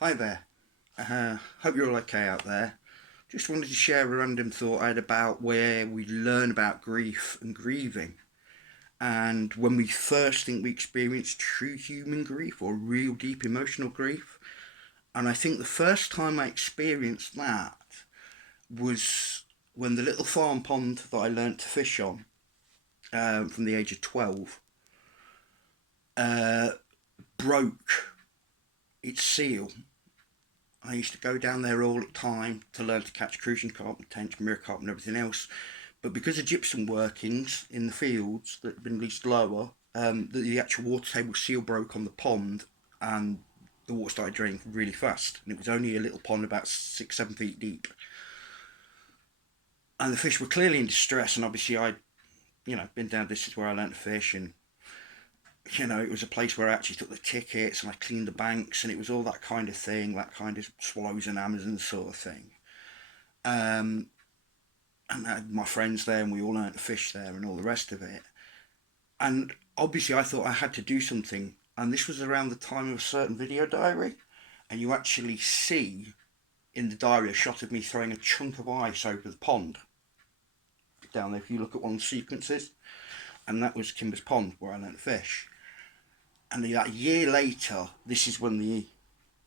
Hi there. Hope you're all okay out there. Just wanted to share a random thought I had about where we learn about grief and grieving, and when we first think we experience true human grief or real deep emotional grief. And I think the first time I experienced that was when the little farm pond that I learnt to fish on from the age of 12 uh, broke its seal. I used to go down there all the time to learn to catch crucian carp and tench, mirror carp and everything else. But because of gypsum workings in the fields that had been released lower, the actual water table seal broke on the pond and the water started draining really fast. And it was only a little pond about 6, 7 feet deep. And the fish were clearly in distress. And obviously, been down. This is where I learned to fish, and it was a place where I actually took the tickets and I cleaned the banks, and it was all that kind of thing, that kind of swallows and Amazon sort of thing. Um, and I had my friends there, and we all learned to fish there, and all the rest of it. And obviously, I thought I had to do something. And this was around the time of a certain video diary, and you actually see in the diary a shot of me throwing a chunk of ice over the pond down there. If you look at one of the sequences, and that was Kimber's Pond where I learned to fish. And that year later, this is when the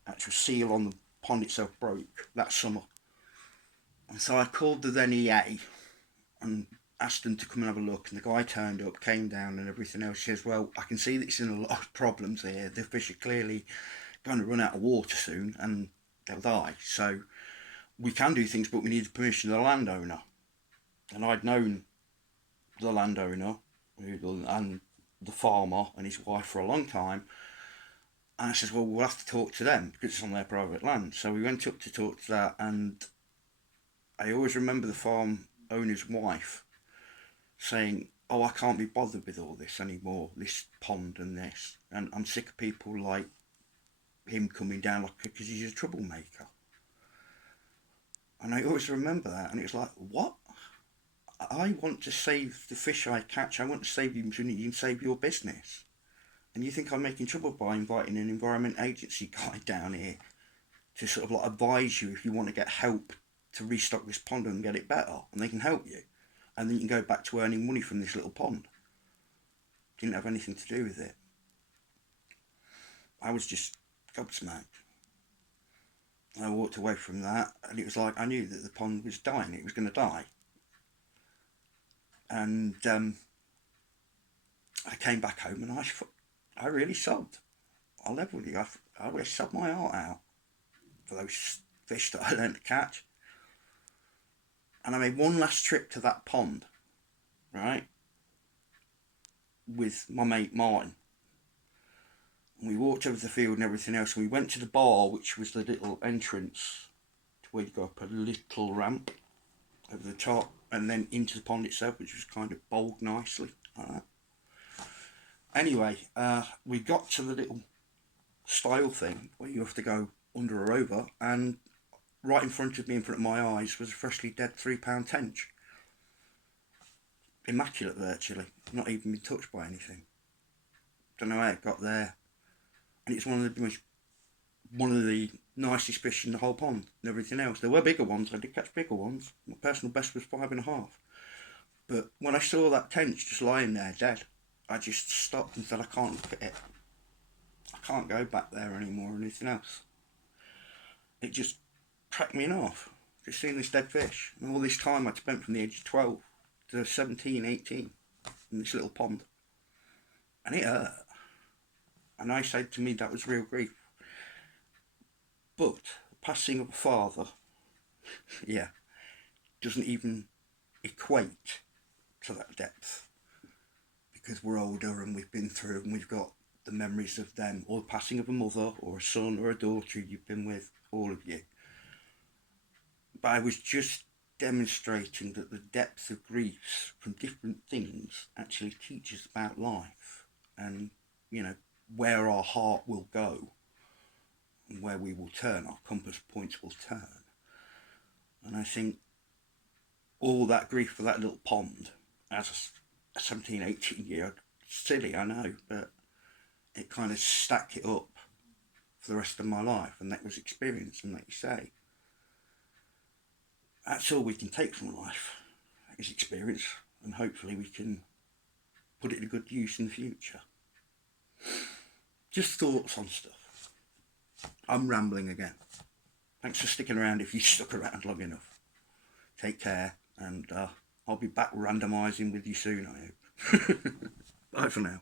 actual seal on the pond itself broke that summer. And so I called the then EA and asked them to come and have a look. And the guy turned up, came down, and everything else. He says, "Well, I can see that it's in a lot of problems here. The fish are clearly going to run out of water soon and they'll die. So we can do things, but we need the permission of the landowner." And I'd known the landowner and the farmer and his wife for a long time. And I says, "Well, we'll have to talk to them because it's on their private land." So we went up to talk to that, and I always remember the farm owner's wife saying, "Oh, I can't be bothered with all this anymore, this pond and this. And I'm sick of people like him coming down like because he's a troublemaker." And I always remember that, and it was like, what? I want to save the fish I catch. I want to save you so you can save your business. And you think I'm making trouble by inviting an environment agency guy down here to sort of like advise you if you want to get help to restock this pond and get it better, and they can help you, and then you can go back to earning money from this little pond. Didn't have anything to do with it. I was just gobsmacked. I walked away from that, and it was like I knew that the pond was dying. It was going to die, and I came back home and I really sobbed. I level with you. I really sobbed my heart out for those fish that I learned to catch. And I made one last trip to that pond, right, with my mate Martin. And we walked over the field and everything else, and we went to the bar, which was the little entrance to where you go up a little ramp over the top, and then into the pond itself, which was kind of bowled nicely like that. Anyway, we got to the little stile thing where you have to go under or over, and right in front of me, in front of my eyes, was a freshly dead £3 tench. Immaculate, virtually. Not even been touched by anything. Don't know how it got there. And it's one of the nicest fish in the whole pond and everything else. There were bigger ones. I did catch bigger ones. My personal best was 5.5. But when I saw that tench just lying there dead, I just stopped and said, I can't look at it. I can't go back there anymore or anything else. It just cracked me in half. Just seeing this dead fish. And all this time I'd spent from the age of 12 to 17, 18 in this little pond. And it hurt. And I said to me that was real grief. But the passing of a father, yeah, doesn't even equate to that depth. Because we're older and we've been through and we've got the memories of them, or the passing of a mother or a son or a daughter you've been with, all of you. But I was just demonstrating that the depth of griefs from different things actually teaches about life, and where our heart will go and where we will turn, our compass points will turn. And I think all that grief for that little pond as a 17, 18 year old, silly I know, but it kind of stacked it up for the rest of my life, and that was experience. And like you say, that's all we can take from life is experience, and hopefully we can put it to good use in the future. Just thoughts on stuff. I'm rambling again. Thanks for sticking around if you stuck around long enough. Take care, and I'll be back randomising with you soon, I hope. Bye for now.